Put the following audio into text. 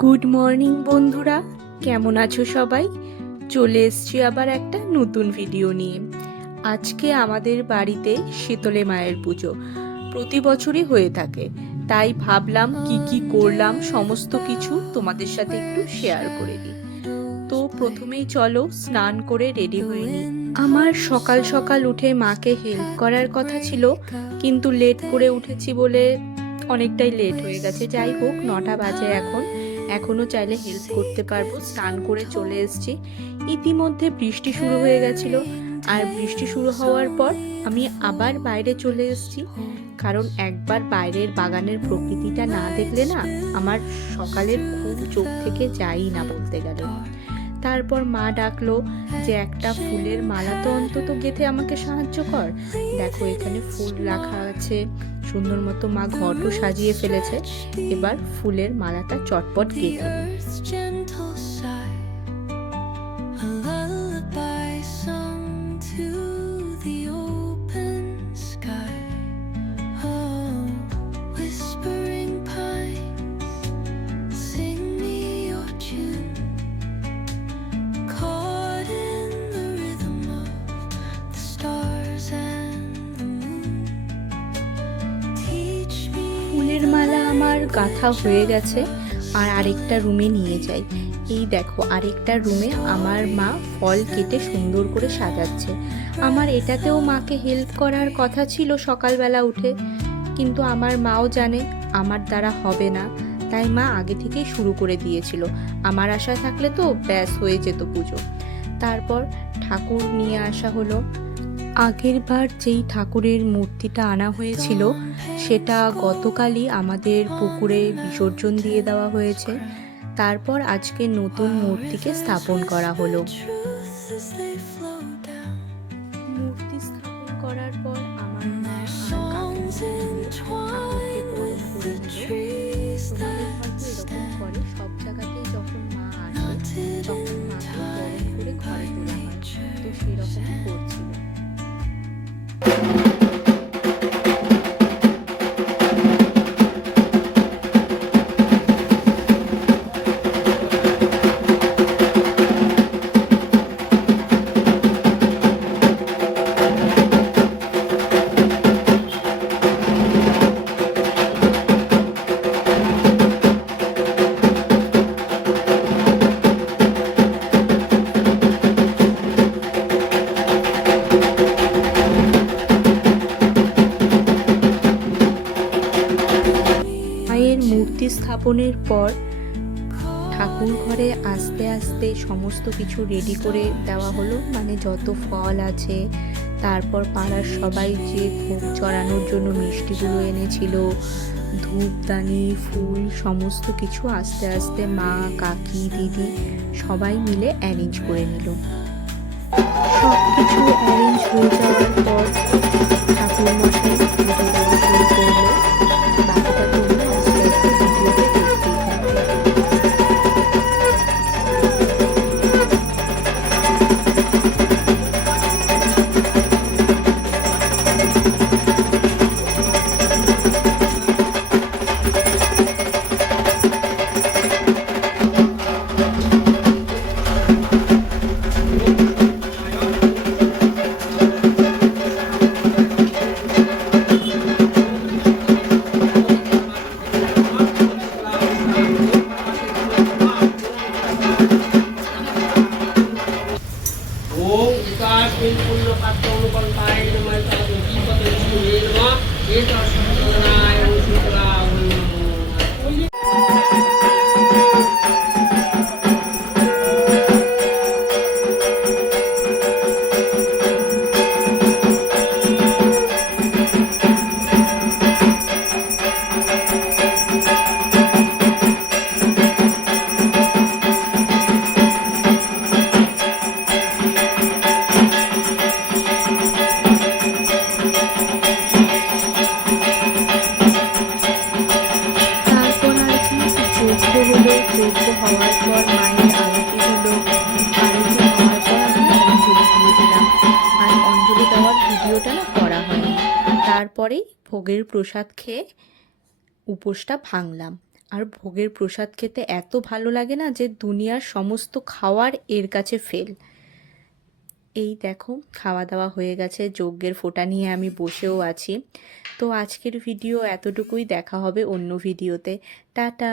Good morning বন্ধুরা, কেমন আছো সবাই? চলে এসছি আবার একটা নতুন ভিডিও নিয়ে। আজকে আমাদের বাড়িতে শীতলে মায়ের পুজো প্রতি বছরই হয়ে থাকে, তাই ভাবলাম কি কি করলাম সমস্ত কিছু তোমাদের সাথে একটু শেয়ার করে দিই। তো প্রথমেই চলো স্নান করে রেডি হয়ে নিই। আমার সকাল সকাল উঠে মাকে হেল্প করার কথা ছিল, কিন্তু লেট করে উঠেছি বলে অনেকটাই লেট হয়ে গেছে। যাই হোক, 9টা বাজে এখনো চাইলে হেল্প করতে পারবো। স্নান করে চলে এসেছি। ইতিমধ্যে বৃষ্টি শুরু হয়ে গেছিল, আর বৃষ্টি শুরু হওয়ার পর আমি আবার বাইরে চলে এসেছি, কারণ একবার বাইরের বাগানের প্রকৃতিটা না দেখলে না আমার সকালের ঘুম চোখ থেকে যায়ই না বলতে গেলে। তারপর মা ডাকলো যে একটা ফুলের মালা তো অন্তত গেঁথে আমাকে সাহায্য কর। দেখো এখানে ফুল রাখা আছে, সুন্দর মতো মা ঘটও সাজিয়ে ফেলেছে। এবার ফুলের মালাটা চটপট গেঁথে ফুলের মালা আমার গাঁথা হয়ে গেছে, আর আরেকটা রুমে নিয়ে যাই। এই দেখো আরেকটা রুমে আমার মা ফল কেটে সুন্দর করে সাজাচ্ছে। আমার এটাতেও মাকে হেল্প করার কথা ছিল সকালবেলা উঠে, কিন্তু আমার মাও জানে আমার দ্বারা হবে না, তাই মা আগে থেকেই শুরু করে দিয়েছিল। আমার আশা থাকলে তো ব্যাস হয়ে যেত পুজো। তারপর ঠাকুর নিয়ে আসা হলো। আগের বার যেই ঠাকুরের মূর্তিটা আনা হয়েছিল সেটা গতকালই আমাদের পুকুরে বিসর্জন দিয়ে দেওয়া হয়েছে। তারপর আজকে নতুন মূর্তিকে স্থাপন করা হলো। মূর্তি স্থাপন করার পর আমার মা ঠাকুরকে বরণ করে নিল। তোমাদের হয়তো এরকম করে, সব জায়গাতেই যখন মা আসে তখন মাকে বরণ করে ঘরে তোলা হয়, তো সেরকমই করছিল। মূর্তি স্থাপনের পর ঠাকুর ঘরে আস্তে আস্তে সমস্ত কিছু রেডি করে দেওয়া হলো, মানে যত ফল আছে, তারপর পাড়ার সবাই যে ভোগ চড়ানোর জন্য মিষ্টিগুলো এনেছিল, ধূপদানি, ফুল, সমস্ত কিছু আস্তে আস্তে মা, কাকি, দিদি সবাই মিলে অ্যারেঞ্জ করে নিল। সব কিছু অ্যারেঞ্জ হয়ে যাওয়ার পর ঠাকুর মশাই পুজো দেওয়া শুরু করলো। বাকিটা তোমরা আস্তে আস্তে ভিডিওতে দেখতেই থাকবে। যজ্ঞ হওয়ার পর মায়ের আরতি হলো। আরতি হওয়ার পর আমি অঞ্জলি দিয়ে দিলাম, আর অঞ্জলি দেওয়ার ভিডিওটা না করা হয়নি। তারপরেই ভোগের প্রসাদ খেয়ে উপোসটা ভাঙলাম। আর ভোগের প্রসাদ খেতে এত ভালো লাগে না যে দুনিয়ার সমস্ত খাওয়ার এর কাছে ফেল। এই দেখো খাওয়া দাওয়া হয়ে গেছে, যজ্ঞের ফোঁটা নিয়ে আমি বসেও আছি। তো আজকের ভিডিও এতটুকুই, দেখা হবে অন্য ভিডিওতে। টাটা।